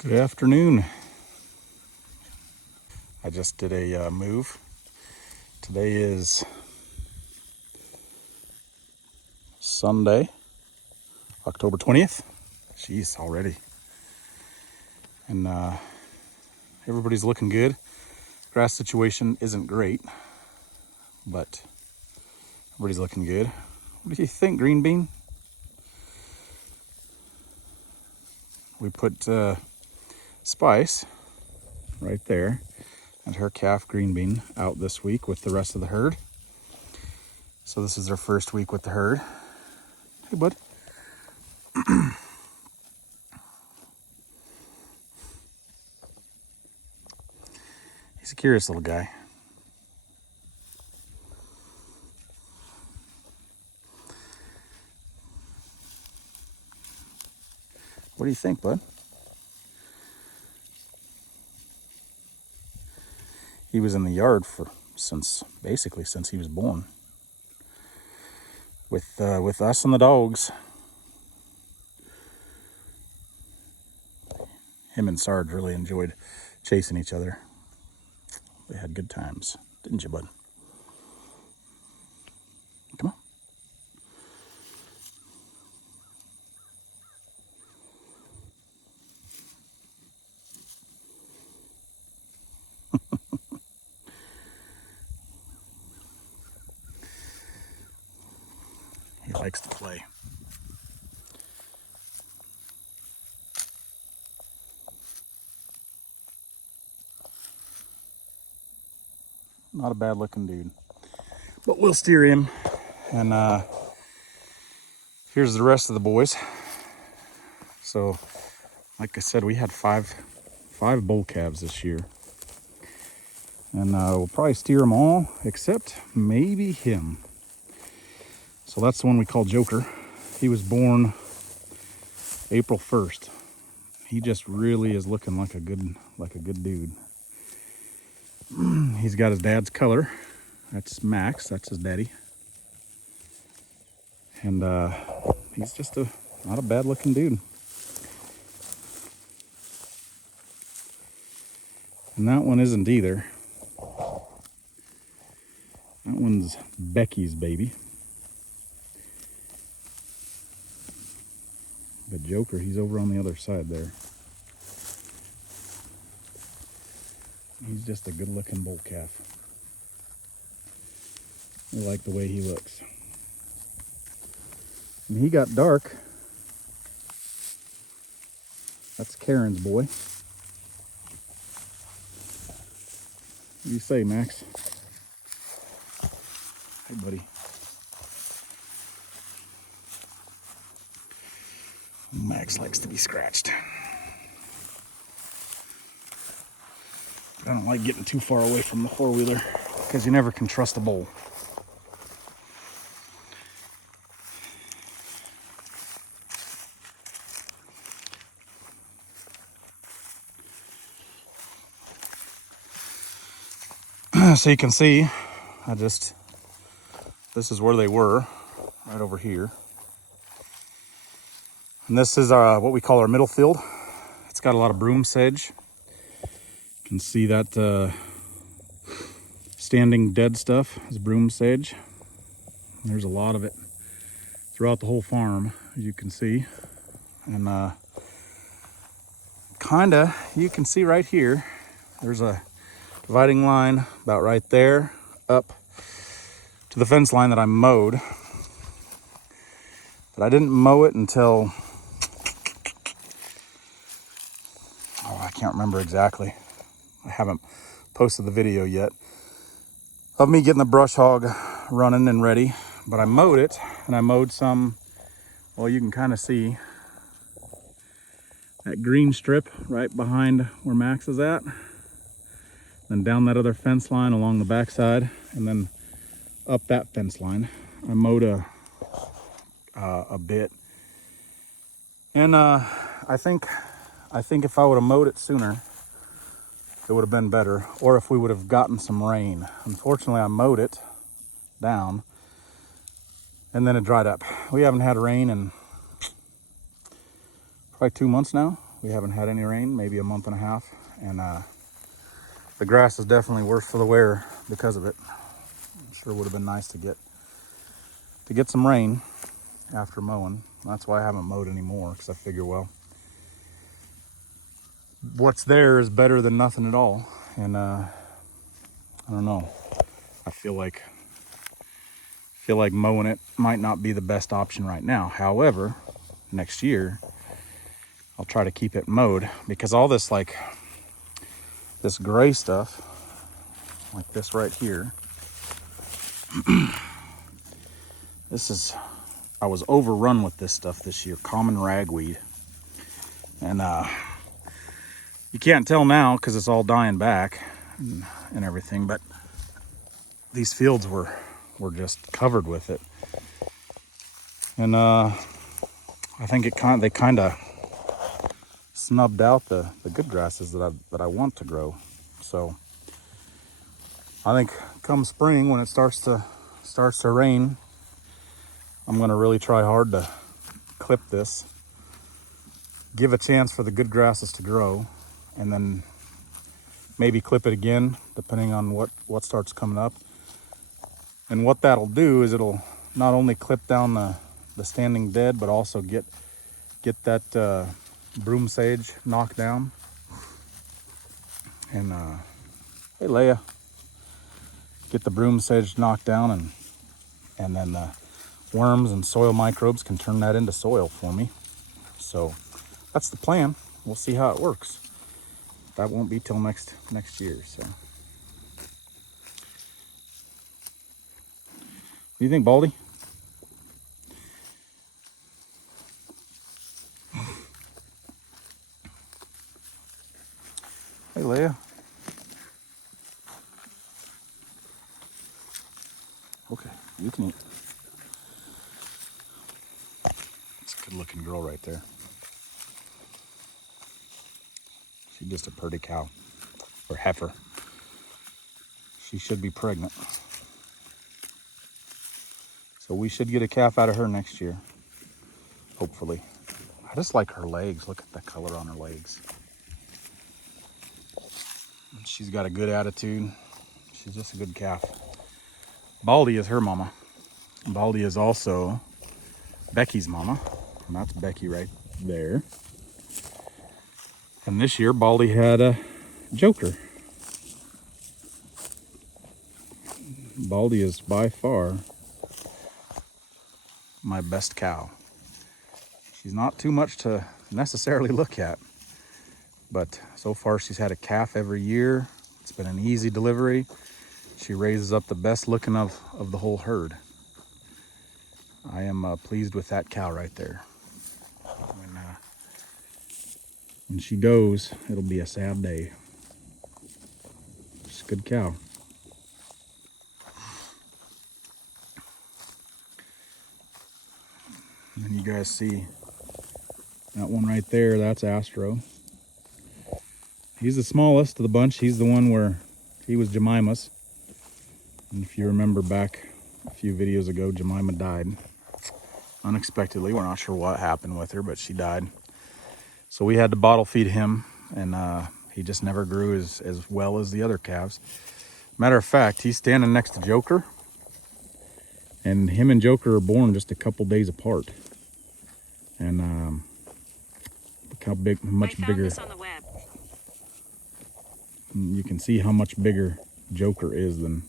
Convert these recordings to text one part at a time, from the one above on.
Good afternoon. I just did a move. Today is Sunday, October 20th. Jeez, already. And everybody's looking good. Grass situation isn't great, but everybody's looking good. What do you think, Green Bean? We put Spice right there and her calf Green Bean out this week with the rest of the herd. So this is their first week with the herd. Hey, bud. He's a curious little guy. What do you think, bud? He was in the yard since he was born, with us and the dogs. Him and Sarge really enjoyed chasing each other. They had good times, didn't you, bud? Come on. He likes to play. Not a bad looking dude, but we'll steer him. And here's the rest of the boys. So like I said, we had five bull calves this year, and we'll probably steer them all except maybe him. So that's the one we call Joker. He was born April 1st. He just really is looking like a good dude. He's got his dad's color. That's Max, that's his daddy. And he's just not a bad looking dude. And that one isn't either. That one's Becky's baby. But Joker, he's over on the other side there. He's just a good looking bull calf. I like the way he looks. And he got dark. That's Karen's boy. What do you say, Max? Hey, buddy. Max likes to be scratched. I don't like getting too far away from the four-wheeler because you never can trust a bull. So you can see, this is where they were, right over here. And this is what we call our middle field. It's got a lot of broom sedge. You can see that standing dead stuff is broom sedge. And there's a lot of it throughout the whole farm, as you can see. And you can see right here, there's a dividing line about right there up to the fence line that I mowed. But I didn't mow it until, I can't remember exactly. I haven't posted the video yet of me getting the brush hog running and ready. But I mowed it, and I mowed some, well, you can kind of see that green strip right behind where Max is at. Then down that other fence line along the backside, and then up that fence line. I mowed a bit. And I think if I would have mowed it sooner, it would have been better, or if we would have gotten some rain. Unfortunately, I mowed it down, and then it dried up. We haven't had rain in probably 2 months now, We haven't had any rain, maybe a month and a half, and the grass is definitely worse for the wear because of it. I'm sure it would have been nice to get some rain after mowing. That's why I haven't mowed anymore, because I figure, well, what's there is better than nothing at all. And I don't know. I feel like mowing it might not be the best option right now. However, next year I'll try to keep it mowed, because all this this gray stuff, like this right here, I was overrun with this stuff this year, common ragweed. And you can't tell now because it's all dying back and everything, but these fields were just covered with it. And I think they kind of snubbed out the good grasses that I want to grow. So I think come spring, when it starts to rain, I'm gonna really try hard to clip this, give a chance for the good grasses to grow, and then maybe clip it again depending on what starts coming up. And what that'll do is it'll not only clip down the standing dead, but also get that broom sage knocked down. And hey Leia, get the broom sage knocked down, and then worms and soil microbes can turn that into soil for me. So that's the plan. We'll see how it works. That won't be till next year. So what do you think, Baldy? Hey Leia. Okay, you can eat. It's a good looking girl right there. She's just a pretty cow, or heifer. She should be pregnant. So we should get a calf out of her next year, hopefully. I just like her legs. Look at the color on her legs. She's got a good attitude. She's just a good calf. Baldy is her mama. Baldy is also Becky's mama. And that's Becky right there. And this year, Baldy had a Joker. Baldy is by far my best cow. She's not too much to necessarily look at, but so far she's had a calf every year. It's been an easy delivery. She raises up the best looking of the whole herd. I am pleased with that cow right there. When she goes, it'll be a sad day. She's a good cow. And then you guys see that one right there, that's Astro. He's the smallest of the bunch. He's the one where he was Jemima's. And if you remember back a few videos ago, Jemima died unexpectedly. We're not sure what happened with her, but she died. So we had to bottle feed him, and he just never grew as well as the other calves. Matter of fact, he's standing next to Joker, and him and Joker are born just a couple days apart. And look how much bigger. This on the web. You can see how much bigger Joker is than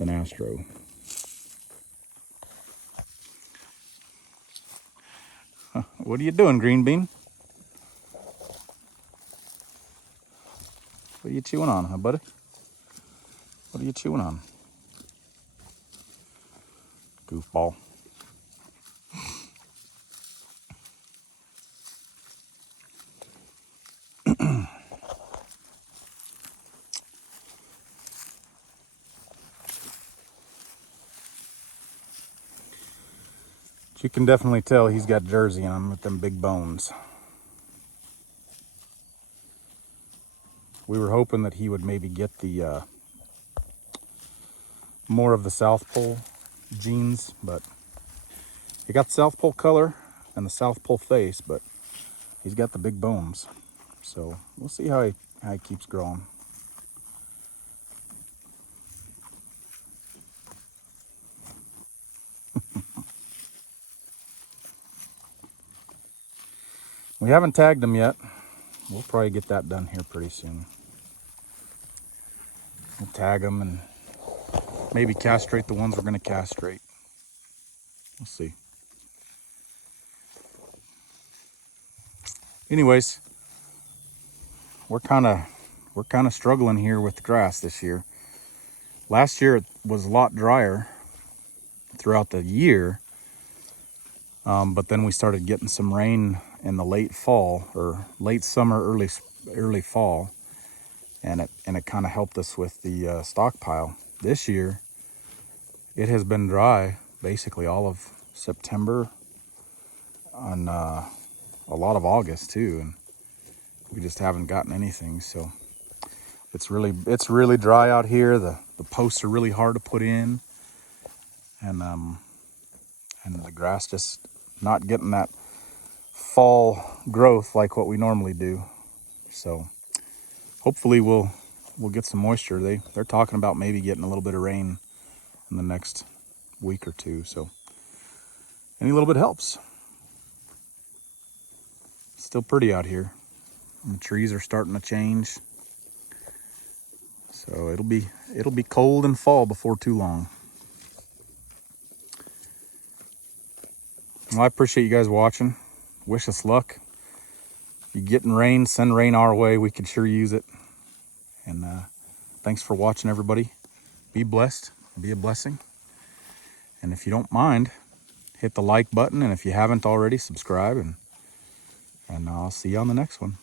Astro. Huh, what are you doing, Green Bean? What are you chewing on, huh, buddy? What are you chewing on? Goofball. You can definitely tell he's got Jersey in him with them big bones. We were hoping that he would maybe get the more of the South Pole genes, but he got the South Pole color and the South Pole face, but he's got the big bones. So we'll see how he keeps growing. We haven't tagged him yet. We'll probably get that done here pretty soon. We'll tag them and maybe castrate the ones we're going to castrate. We'll see. Anyways, we're kind of struggling here with the grass this year. Last year it was a lot drier throughout the year, but then we started getting some rain in the late fall or late summer, early fall, and it kind of helped us with the stockpile. This year it has been dry basically all of September and a lot of August too, and we just haven't gotten anything. So it's really dry out here. The posts are really hard to put in, and the grass just not getting that fall growth like what we normally do. So hopefully we'll get some moisture. They're talking about maybe getting a little bit of rain in the next week or two. So any little bit helps. It's still pretty out here. And the trees are starting to change. So it'll be cold and fall before too long. Well, I appreciate you guys watching. Wish us luck. If you're getting rain, send rain our way. We could sure use it. And thanks for watching, everybody. Be blessed. Be a blessing. And if you don't mind, hit the like button. And if you haven't already, subscribe. And I'll see you on the next one.